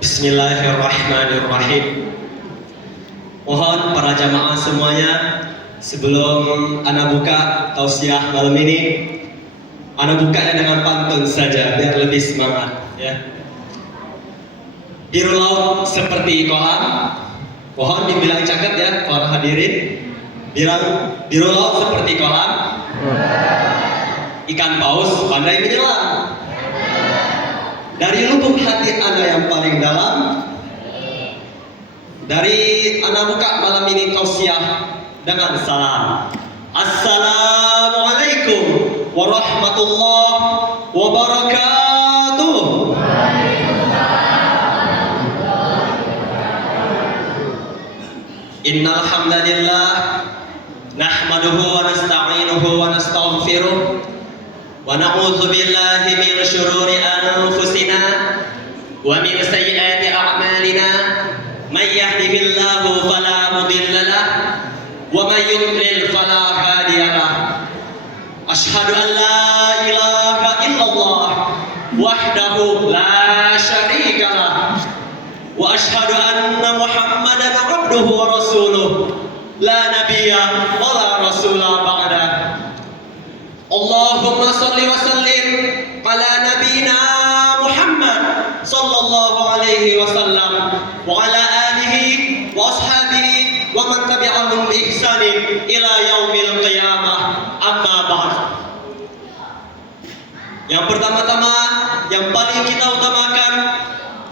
Bismillahirrahmanirrahim. Mohon para jamaah semuanya, sebelum ana buka tausiah malam ini, ana bukanya dengan pantun saja biar lebih semangat ya. Biru laut seperti kolam. Mohon dibilang caket ya para hadirin. Biru laut seperti kolam. Ikan paus pandai menyelam. Dari lubuk hati ana yang paling dalam, dari ana buka malam ini tausiah dengan salam. Assalamualaikum warahmatullahi wabarakatuh. Innal hamdalillah nahmaduhu wa nasta'inuhu wa nastaghfiruh wa na'udzu billahi min syururi anfusina wa min sayyiati a'malina may yahdihillahu fala mudilla lahu wa may yudlil fala hadiya lahu. Asyhadu an la ilaha illallah wahdahu la syarika lahu wa asyhadu anna Muhammadan abduhu wa rasuluh la nabiyya wa la rasula ba'da. Allahumma salli wa sallim ala nabiyyina Muhammad sallallahu alaihi wasallam wa ala alihi wa ashabihi wa man tabi'ahum bi ihsanin ila yaumil qiyamah. Amma ba'd. Yang pertama-tama, yang paling kita utamakan,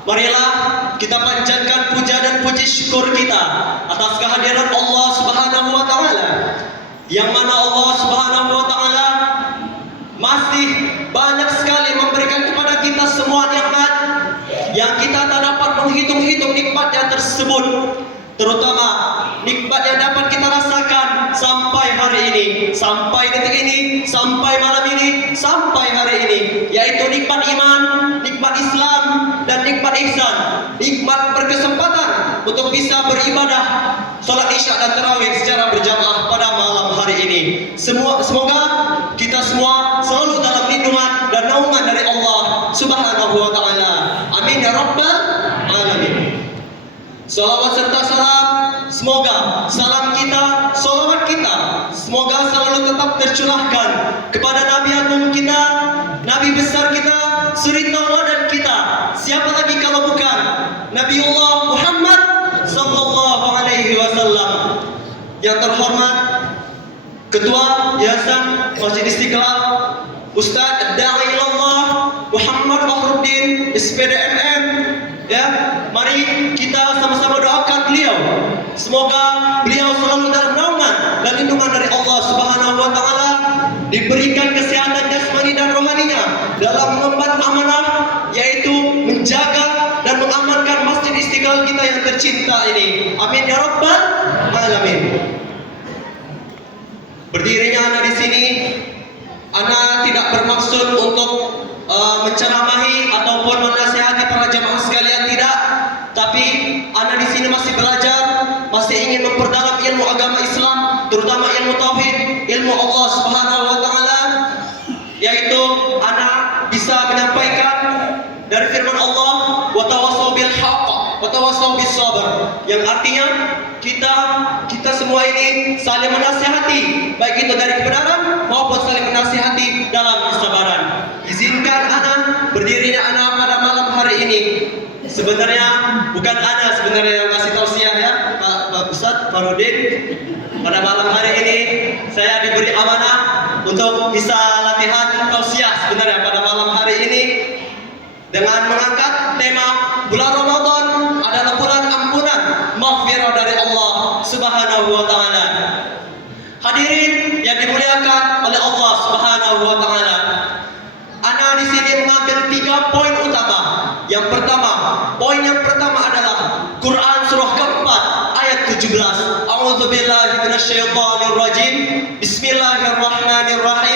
marilah kita panjatkan puja dan puji syukur kita atas kehadiran Allah Subhanahu wa taala, yang mana Allah Subhanahu wa taala masih banyak sekali memberikan kepada kita semua nikmat yang kita tak dapat menghitung-hitung nikmatnya tersebut, terutama nikmat yang dapat kita rasakan sampai hari ini, sampai detik ini, sampai malam ini, sampai hari ini, yaitu nikmat iman, nikmat Islam, dan nikmat ihsan, nikmat berkesempatan untuk bisa beribadah salat isya dan tarawih secara berjamaah pada malam hari ini. Semoga kita semua selalu dalam lindungan dan naungan dari Allah Subhanahu wa taala. Amin ya rabbal alamin. Salawat serta salam, semoga salam kita, salawat kita, semoga selalu tetap tercurahkan kepada Nabi agung kita, Nabi besar kita, suri tauladan kita. Siapa lagi kalau bukan Nabiullah Muhammad sallallahu alaihi wasallam. Yang terhormat Ketua Yayasan Masjid Istiqlal, Ustadz Da'i Ilallah Muhammad Fakhruddin SPDMM, ya, mari kita sama-sama doakan beliau. Semoga beliau selalu dalam naungan dan lindungan dari Allah Subhanahu wa taala, diberikan kesehatan jasmani dan rohaninya dalam mengemban amanah, yaitu menjaga dan mengamankan Masjid Istiqlal kita yang tercinta ini. Amin ya rabbal alamin. Berdirinya ana di sini, ana tidak bermaksud untuk menceramahi ataupun menasihati para jamaah sekalian, tidak. Tapi ana di sini masih belajar, masih ingin memperdalam ilmu agama Islam, terutama ilmu tauhid, ilmu Allah Subhanahu wa taala, yaitu ana bisa menyampaikan dari firman Allah, wa tawassaw bil haqq wa tawassaw bis sabr, yang artinya kita semua ini saling menasihati, baik itu dari kebenaran maupun saling menasihati dalam kesabaran. Izinkan ana berdirinya ana pada malam hari ini. Sebenarnya bukan ana sebenarnya yang kasih tausiah ya, Pak Ustadz Fakhruddin. Pada malam hari ini saya diberi amanah untuk bisa latihan tausiah sebenarnya pada malam hari ini dengan mengangkat tema bulan Ramadan adalah bulan ampunan, maghfirah dari Allah Subhanahu wa taala. Hadirin yang dimuliakan oleh Allah Subhanahu wa taala, ana di sini mengambil 3 poin utama. Poin yang pertama adalah Quran surah keempat ayat 17. A'udzubillahi minasyaitonir rajim. Bismillahirrahmanirrahim.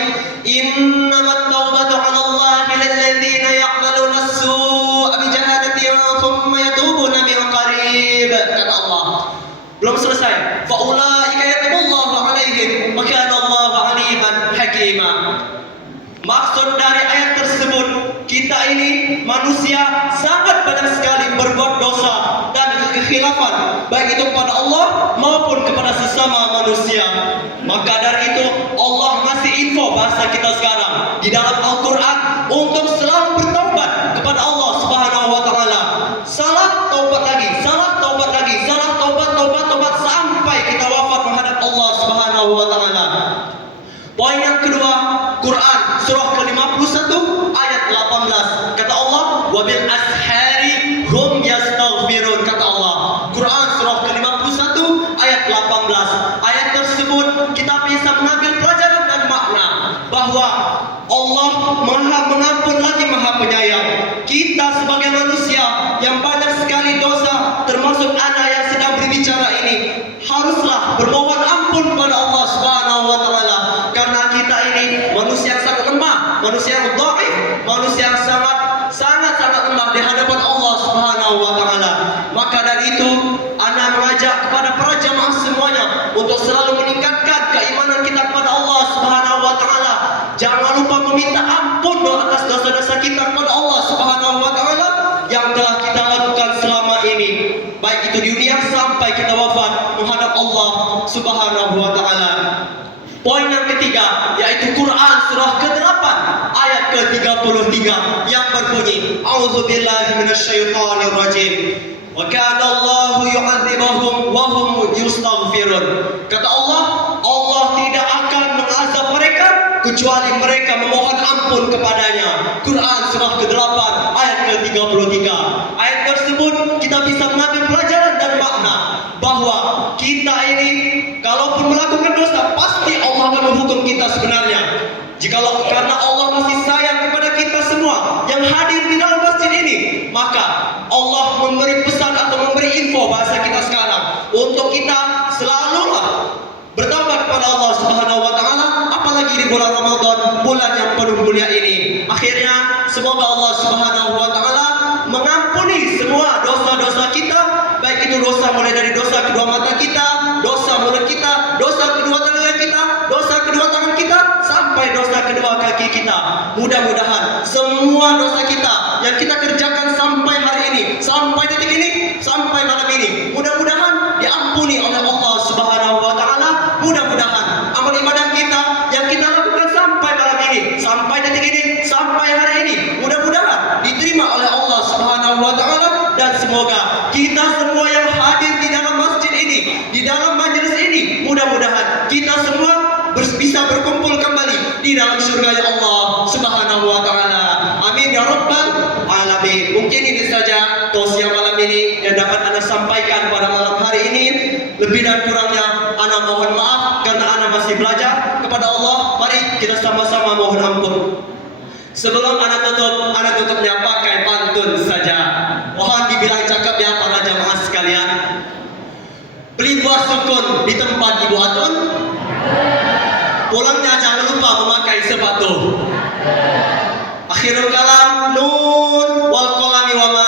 taslima. Maksud dari ayat tersebut, kita ini manusia sangat banyak sekali berbuat dosa dan kekhilafan, baik itu kepada Allah maupun kepada sesama manusia. Maka dari itu Allah ngasih info bahasa kita sekarang di dalam Al-Quran untuk selalu bertaubat kepada Allah Subhanahu wa Ta'ala. Salah taubat lagi, salah taubat lagi, salah taubat, taubat sampai kita wafat menghadap Allah Subhanahu wa Ta'ala. Poin yang kedua, Quran surah ke-51 ayat 18. Kata Allah, wabil ashari hum yastaghfirun. Kata Allah, Quran surah ke-51 ayat 18. Ayat tersebut kita bisa mengambil pelajaran dan makna bahwa Allah Maha Mengampun lagi Maha Penyayang. Kita sebagai manusia yang banyak sekali dosa, termasuk anak yang sedang berbicara ini, haruslah bermohon ampun kepada Allah Subhanahu wa Ta'ala, karena kita ini manusia yang sangat lemah, manusia yang dhaif, manusia yang sangat lemah di hadapan Allah Subhanahu wa Ta'ala. Maka dari itu ana mengajak kepada para jamaah semuanya untuk selalu meningkatkan keimanan kita kepada Allah Subhanahu wa Ta'ala. Jangan lupa meminta ampun atas dosa-dosa kita kepada Allah Subhanahu wa Ta'ala yang telah kita lakukan selama ini, baik itu di dunia sampai kita wafat menghadap Allah Subhanahu wa Ta'ala. Poin yang ketiga yaitu Quran surah ke-8 ayat ke-33 yang berbunyi, A'udzubillahi minasyaitonir rajim. Wa kana Allahu yu'adzibahum wa hum yastaghfirun. Kata Allah, Allah tidak akan mengazab mereka kecuali mereka memohon ampun kepadanya. Quran surah ke-8 ayat ke-33. Ayat tersebut kita bisa mengambil pelajaran dan makna bahwa kita ini kalaupun melakukan dosa pasti Allah akan menghukum kita sebenarnya. Jikalau karena Allah masih sayang kepada kita semua yang hadir di dalam masjid ini, maka Allah memberi pesan atau memberi info bahasa kita sekarang untuk kita selalulah bertambah kepada Allah Subhanahu wa Ta'ala, apalagi di bulan Ramadan, bulan yang penuh mulia ini. Akhirnya semoga Allah Subhanahu wa Ta'ala mengampuni semua dosa-dosa kita, baik itu dosa mulai dari dosa kedua mata kita, dosa mulut kita, dosa kedua telinga kita, dosa kedua tangan kita, sampai dosa kedua kaki kita. Mudah-mudahan semua dosa kita yang kita kerjakan sampai hari ini, sampai detik ini, sampai malam ini, mudah-mudahan diampuni oleh Allah Subhanahu wa Ta'ala. Mudah-mudahan amal ibadah kita yang kita lakukan sampai malam ini, sampai detik ini, sampai hari ini, mudah-mudahan diterima oleh Allah Subhanahu wa Ta'ala. Dan semoga kita semua yang hadir di dalam masjid ini, di dalam majelis ini, mudah-mudahan kita semua bisa berkumpul kembali di dalam surga ya Allah Subhanahu wa Ta'ala. Amin ya rabbal alamin. Mungkin ini saja tausiah malam ini yang dapat Anda sampaikan pada malam hari ini. Lebih dan kurangnya Anda mohon maaf karena Anda masih belajar kepada Allah. Mari kita sama-sama mohon ampun. Sebelum Anda tutupnya pakai pantun saja. Mohon dibilang cakap ya para jamaah sekalian. Beli buah sukun di tempat Ibu Atun. Pulangnya jangan lupa memakai sepatu. Akhirul kalam, nun wal qalami wa ma